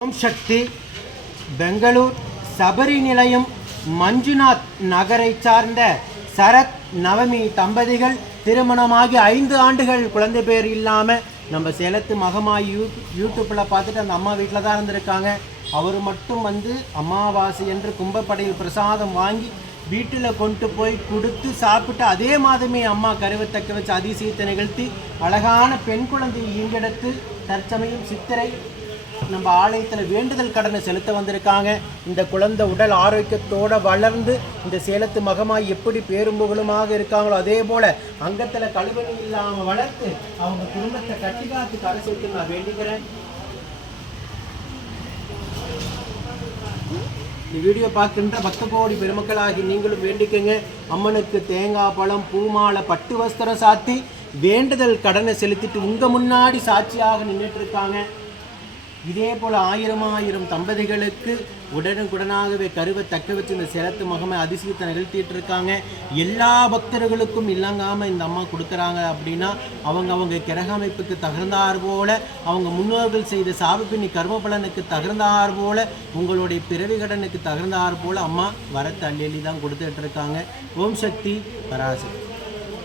ஓம் சக்தி. பெங்களூர் சபரி நிலையம் மஞ்சுநாத் நகரை சார்ந்த சரத் நவமி தம்பதிகள் திருமணமாகி ஐந்து ஆண்டுகள் குழந்தை பேர் இல்லாமல் நம்ம சேலத்து மகமாய் யூ யூடியூப்பில் பார்த்துட்டு அந்த அம்மா வீட்டில் தான் இருந்திருக்காங்க. அவர் மட்டும் வந்து அமாவாசை என்று கும்பப்படையில் பிரசாதம் வாங்கி வீட்டில் கொண்டு போய் கொடுத்து சாப்பிட்டு அதே மாதமே அம்மா கருவத்தக்க வச்சு அதிசயத்தை நிகழ்த்தி அழகான பெண் குழந்தையை ஈங்கெடுத்து தற்சமயம் சித்திரை நம்ம ஆலயத்தில் வேண்டுதல் கடனை செலுத்த வந்திருக்காங்க. இந்த குழந்தை உடல் ஆரோக்கியத்தோட வளர்ந்து இந்த சேலத்து மகமாய் எப்படி பேரும்புகளுமாக இருக்காங்களோ அதே போல அங்கத்தில் கழுவணி இல்லாமல் வளர்த்து அவங்க குடும்பத்தை கட்டி காத்து கரை சேர்த்து நான் வேண்டிக்கிறேன். இந்த வீடியோ பார்க்கின்ற பக்த கோடி பெருமக்களாகி நீங்களும் வேண்டிக்கங்க. அம்மனுக்கு தேங்காய் பழம் பூமாலை பட்டு வஸ்திரம் சாத்தி வேண்டுதல் கடனை செலுத்திட்டு உங்க முன்னாடி சாட்சியாக நின்றுட்டு இருக்காங்க. இதே போல ஆயிரம் ஆயிரம் தம்பதிகளுக்கு உடனுக்குடனாகவே கருவை தக்க வச்சு இந்த சிரத்து மகமை அதிசயத்தை நிகழ்த்திட்டு இருக்காங்க எல்லா பக்தர்களுக்கும் இல்லங்காம இந்த அம்மா கொடுக்குறாங்க அப்படின்னா அவங்க அவங்க கிரக அமைப்புக்கு தகுந்தார் போல அவங்க முன்னோர்கள் செய்த சாபப்பின்னி கர்ம பலனுக்கு தகுந்தார் போல உங்களுடைய பிறவி கடனுக்கு தகுந்தார் போல அம்மா வரத்தை அள்ளி அள்ளி தான் கொடுத்துட்டு இருக்காங்க ஓம் சக்தி பராசக்தி.